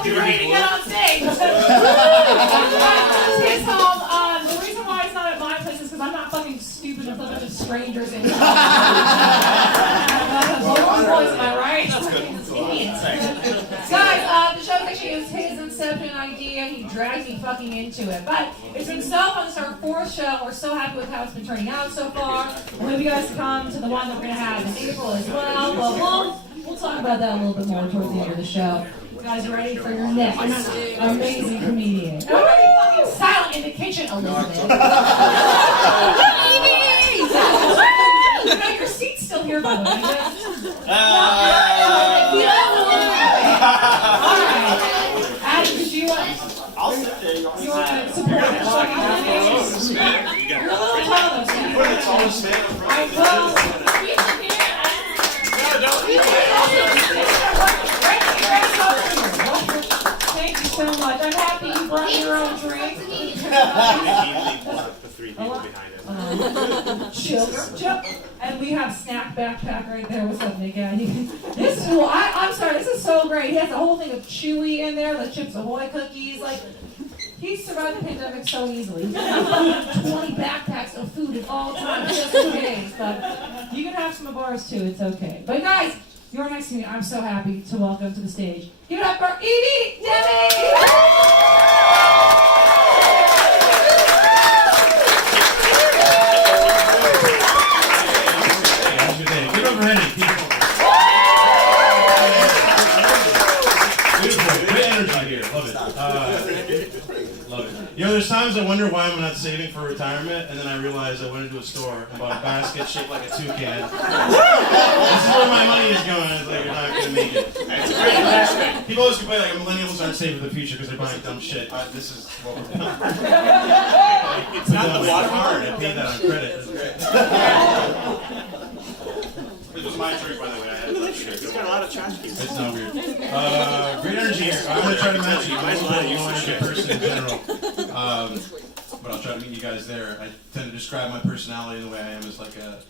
hope you're ready to get on stage. This is his home. The reason why it's not at my place is because I'm not fucking stupid with a bunch of strangers in here. Boys, am I right? That's good. Idiots. Guys, the show actually is his inception idea. He dragged me fucking into it. But it's been so fun. It's our fourth show. We're so happy with how it's been turning out so far. We hope you guys to come to the one that we're going to have in April as well. But we'll talk about that a little bit more towards the end of the show. You guys are ready for your next amazing comedian. And I'm going to be fucking silent in the kitchen, Elizabeth. You know, your seat's still here, by the way. Alright. Adam, do you want... I'll sit there. You want to support it? You're a little tall, though, Sam. Thank you so much. I'm happy you brought your own drink. Chill. And we have snack backpack right there. What's up, Nick? This is cool. I'm sorry. This is so great. He has a whole thing of Chewy in there, the Chips Ahoy cookies. Like, he survived the pandemic so easily. He's got 20 backpacks of food at all times, just in case. But you can have some of ours too. It's okay. But guys, you're next to me. I'm so happy to welcome to the stage. Give it up for Ivi Demi! Give it up for Henry. Beautiful. Great energy here. Love it. Love it. You know, there's times I wonder why I'm not saving for retirement, and then I realize I went into a store and bought a basket shaped like a toucan. This is where my money is going. It's like, you're not going to make it. It's a great investment. People always complain like millennials aren't saving for the future because they're buying dumb shit. This is what we're doing. It's not the water card. I paid that on credit. It's great. This was my drink, by the way. I had He's got a lot of tchotchkes. It's not weird. Great energy here. I'm going to try to match you. I'm a low energy person in general. But I'll try to meet you guys there. I tend to describe my personality the way I am as like a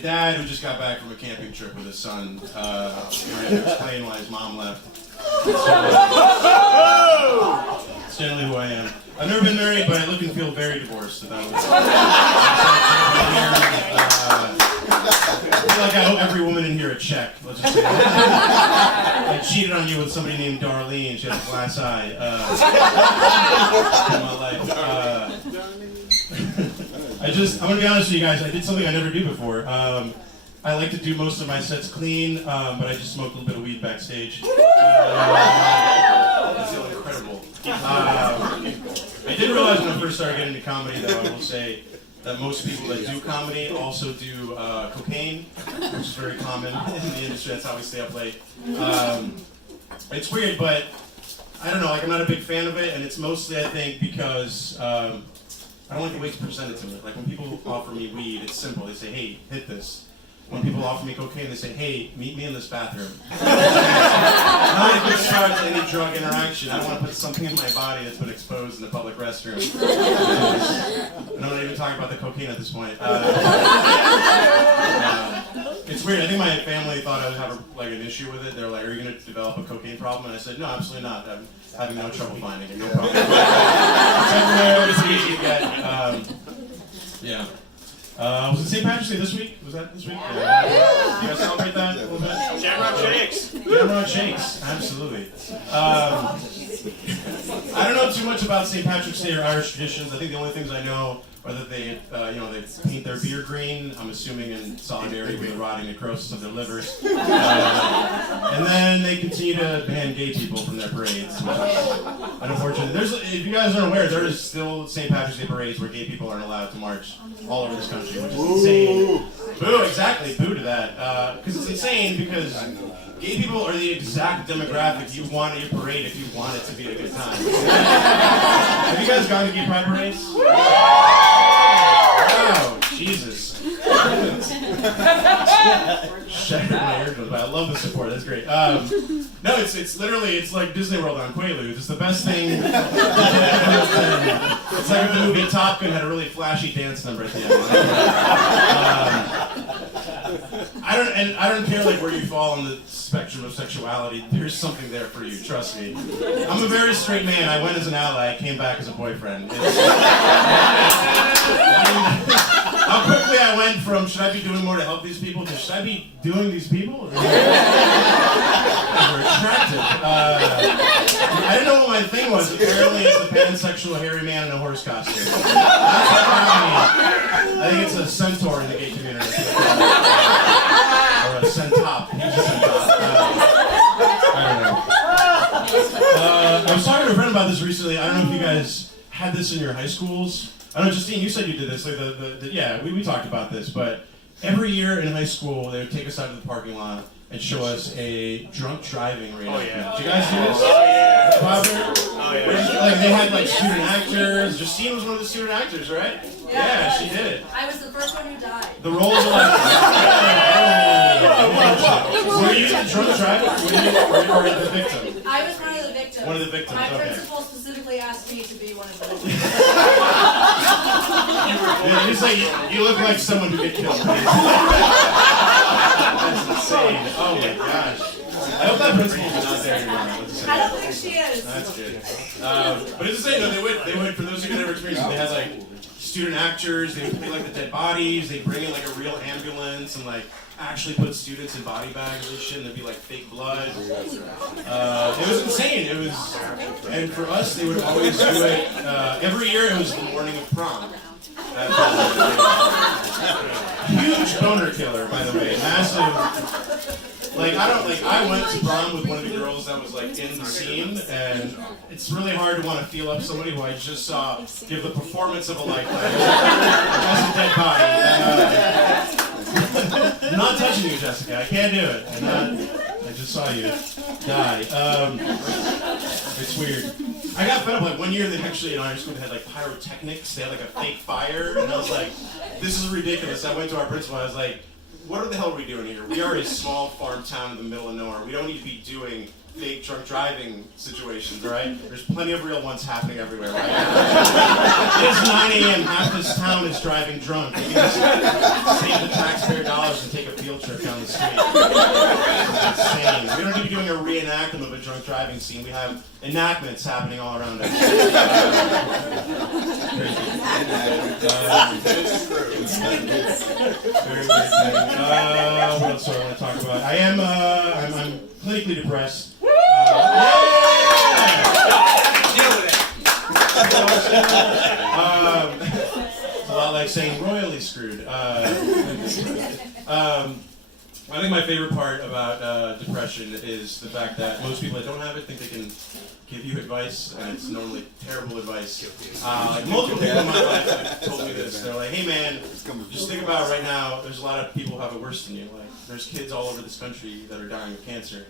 dad who just got back from a camping trip with his son. Trying to explain why his mom left. It's generally who I am. I've never been married, but I look and feel very divorced. So that was, I feel like I owe every woman in here a check. Let's just say I cheated on you with somebody named Darlene. She has a glass eye in my life. I'm going to be honest with you guys. I did something I never do before. I like to do most of my sets clean, but I just smoked a little bit of weed backstage. I feel incredible. I did realize when I first started getting into comedy, though, I will say that most people that do comedy also do cocaine, which is very common in the industry. That's how we stay up late. It's weird, but I don't know. Like, I'm not a big fan of it, and it's mostly, I think, because I don't like the way it's presented to me. Like, when people offer me weed, it's simple. They say, "Hey, hit this." When people offer me cocaine, they say, "Hey, meet me in this bathroom." Not a good start to any drug interaction. I don't want to put something in my body that's been exposed in the public restroom. I'm not even talking about the cocaine at this point. It's weird. I think my family thought I would have an issue with it. They're like, "Are you going to develop a cocaine problem?" And I said, "No, absolutely not. I'm having no trouble finding it. No problem." It's everywhere. It's easy to get. Yeah. Was it St. Patrick's Day this week? Was that this week? You guys celebrate that a little bit? Shamrock Shakes. Shamrock Shakes, absolutely. I don't know too much about St. Patrick's Day or Irish traditions. I think the only things I know are that they paint their beer green. I'm assuming in solidarity with the rotting necrosis of their livers. And then they continue to ban gay people from their parades, which is unfortunate. If you guys aren't aware, there is still St. Patrick's Day parades where gay people aren't allowed to march all over this country, which is insane. Boo, exactly, boo to that. Because it's insane, because gay people are the exact demographic you want at your parade if you want it to be a good time. Have you guys gone to gay pride parades? Wow, Jesus. Shattered my eardrums, but I love the support. That's great. No, it's literally, it's like Disney World on Quaaludes. It's the best thing. It's like if the movie Top Gun had a really flashy dance number at the end. I I don't care like where you fall on the spectrum of sexuality. There's something there for you. Trust me. I'm a very straight man. I went as an ally. I came back as a boyfriend. How quickly I went from should I be doing more to help these people to should I be doing these people? They were attractive. I didn't know what my thing was. Apparently, it's a pansexual hairy man in a horse costume. That's what found me. I think it's a centaur in the gay community. Or a centop. He's a centop. I don't know. I was talking to a friend about this recently. I don't know if you guys had this in your high schools. I don't know, Justine, you said you did this. Like yeah, we talked about this, but every year in high school, they would take us out to the parking lot and show us a drunk driving reenactment. Oh, yeah. Did you guys do this? Oh, yeah. Father? Oh, yeah. Like, they had, like, student actors. Justine was one of the student actors, right? Yeah, she did it. I was the first one who died. The roles are like... Were you the drunk driver? Or the victim? I was one of the victims. One of the victims, My okay. principal specifically asked me to be one of them. Yeah, he's like, you look like someone who get killed. That's insane. Oh my gosh. I hope that principal is not there anymore. I don't think she is. That's good. But it's insane, though. They would, for those of you who never experienced it, they had like student actors, they would play like the dead bodies, they'd bring in like a real ambulance and like actually put students in body bags and shit, and there'd be like fake blood. It was insane. It was, and for us, they would always do it, every year it was the morning of prom. Huge boner killer, by the way. Massive. Like, I went to prom with one of the girls that was like in the scene, and it's really hard to want to feel up somebody who I just saw give the performance of a lifetime. As a dead body. I'm not touching you, Jessica. I can't do it. I just saw you die. It's weird. I got fed up. Like, one year they actually, in high school, they had like pyrotechnics. They had like a fake fire, and I was like, this is ridiculous. I went to our principal, I was like, what the hell are we doing here? We are a small farm town in the middle of nowhere. We don't need to be doing fake drunk driving situations, right? There's plenty of real ones happening everywhere right now. It's 9 a.m. Half this town is driving drunk. We can just save the taxpayer dollars and take a field trip down the street. It's insane. We don't need to be doing a reenactment of a drunk driving scene. We have enactments happening all around us. Very thing. What else do I want to talk about? I'm clinically depressed. It's a lot like saying royally screwed. I think my favorite part about depression is the fact that most people that don't have it think they can give you advice, and it's normally terrible advice. Like multiple people in my life have told me this. They're like, hey man, just think about right now, there's a lot of people who have it worse than you. Like, there's kids all over this country that are dying of cancer.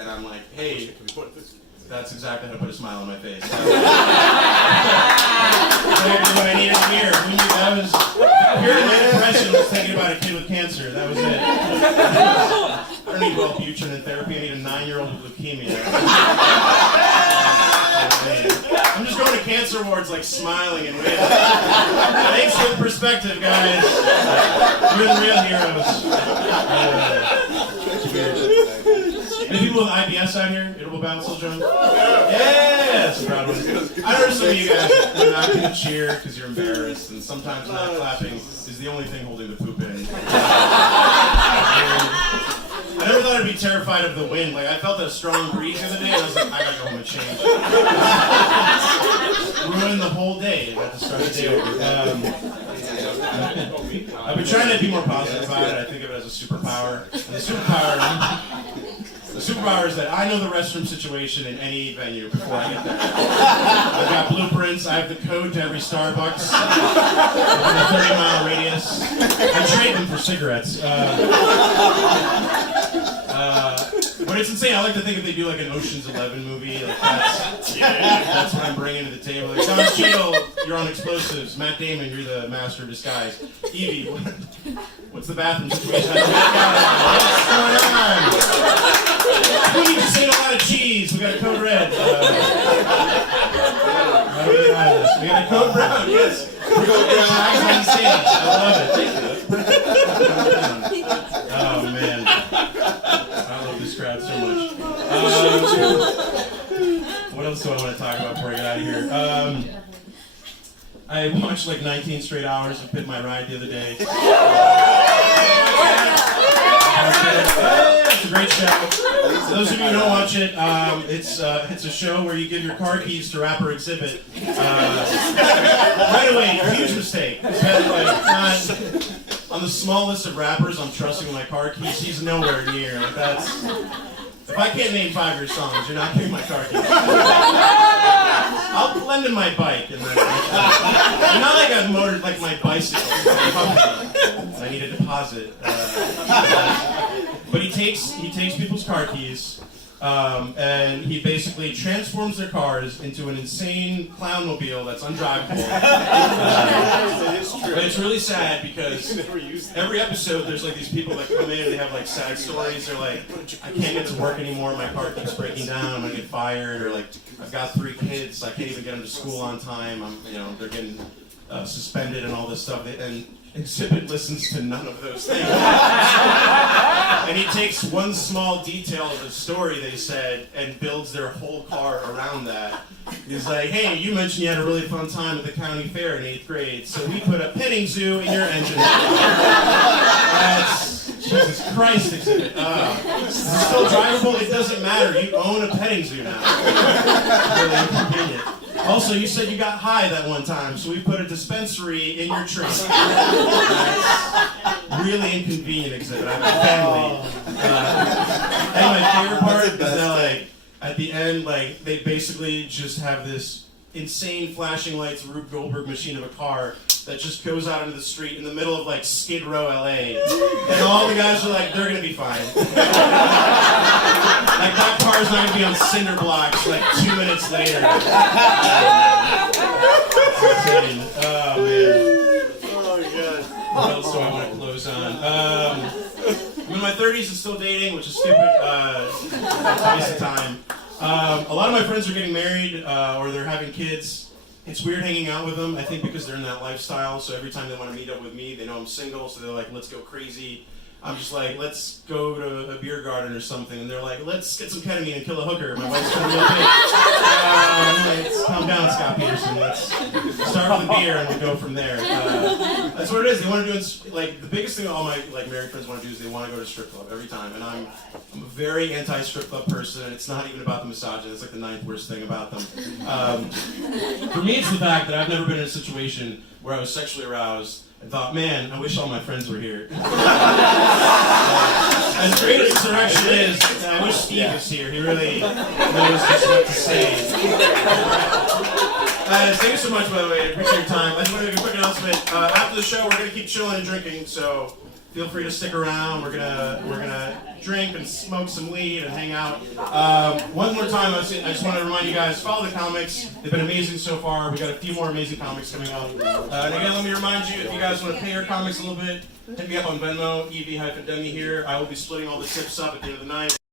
And I'm like, hey, that's exactly how to put a smile on my face. Exactly what I needed to hear. That was hearing my depression was thinking about a kid with cancer. That was it. I don't need Wellbutrin in therapy. I need a 9-year-old with leukemia. I'm just going to cancer wards like smiling and waving. Thanks for the perspective, guys. You're the real heroes. Any people with IBS out here? Irritable bowel syndrome? Yes! Proud one. I know some of you guys are not going to cheer because you're embarrassed, and sometimes not clapping is the only thing holding the poop in. I never thought I'd be terrified of the wind. Like, I felt a strong breeze the other day, and I was like, I gotta go home and change. Ruined the whole day. I had to start the day over. I've been trying to be more positive about it. I think of it as a superpower. And the superpower is that I know the restroom situation in any venue before I get there. I've got blueprints. I have the code to every Starbucks within a 30-mile radius. I trade them for cigarettes. But it's insane. I like to think if they do like an Ocean's 11 movie, like that's what I'm bringing to the table. Like, Don Cheadle, you're on explosives. Matt Damon, you're the master of disguise. Evie, what's the bathroom situation? What's going on? We need to save a lot of cheese. We got a code red. We got a code brown. Yes. We're going to I love it. Thank you. Oh man, I love this crowd so much. What else do I want to talk about before I get out of here? I watched like 19 straight hours of Pit My Ride the other day. It's a great show. For those of you who don't watch it, it's a show where you give your car keys to rapper Exhibit. Right away, huge mistake. Not on the small list of rappers I'm trusting with my car keys, he's nowhere near. Like that's. If I can't name 5 of your songs, you're not getting my car keys. I'll lend in my bike, and then not like a motor, like my bicycle. I need a deposit. But he takes people's car keys, and he basically transforms their cars into an insane clownmobile that's undrivable. But it's really sad because every episode there's like these people that come in and they have like sad stories. They're like, I can't get to work anymore, my car keeps breaking down, I'm gonna get fired, or like I've got 3 kids, I can't even get them to school on time. They're getting suspended and all this stuff. And Exhibit listens to none of those things. And he takes one small detail of the story they said and builds their whole car around that. He's like, hey, you mentioned you had a really fun time at the county fair in 8th grade, so we put a petting zoo in your engine. That's, Jesus Christ, Exhibit. It's still drivable, it doesn't matter. You own a petting zoo now. It's really inconvenient. Also, you said you got high that one time, so we put a dispensary in your trunk. That's really inconvenient, Exhibit. I have a family. And my favorite part is that, like, at the end, like, they basically just have this insane flashing lights Rube Goldberg machine of a car that just goes out into the street in the middle of like Skid Row, LA, and all the guys are like, they're gonna be fine. Like that car's not gonna be on cinder blocks like 2 minutes later. Insane. Oh man. Oh my god. What else do I want to close on? I'm in my 30s and still dating, which is stupid. It's a waste of time. A lot of my friends are getting married or they're having kids. It's weird hanging out with them, I think because they're in that lifestyle, so every time they want to meet up with me, they know I'm single, so they're like, let's go crazy. I'm just like, let's go to a beer garden or something, and they're like, let's get some ketamine and kill a hooker. My wife's gonna be okay. Calm down, Scott Peterson. Let's start with a beer and we'll go from there. That's what it is. They want to do, like, the biggest thing all my like married friends want to do is they want to go to strip club every time, and I'm a very anti-strip club person, and it's not even about the misogyny. It's like the 9th worst thing about them. For me, it's the fact that I've never been in a situation where I was sexually aroused and thought, man, I wish all my friends were here. As great as this direction is, I wish Steve was here. He really knows just what to say. Thank you so much, by the way. I appreciate your time. I just want to make a quick announcement. After the show, we're going to keep chilling and drinking, so feel free to stick around. We're gonna drink and smoke some weed and hang out. One more time, I just want to remind you guys, follow the comics. They've been amazing so far. We got a few more amazing comics coming up. And again, let me remind you, if you guys want to pay your comics a little bit, hit me up on Venmo, Ivi Demi here. I will be splitting all the tips up at the end of the night.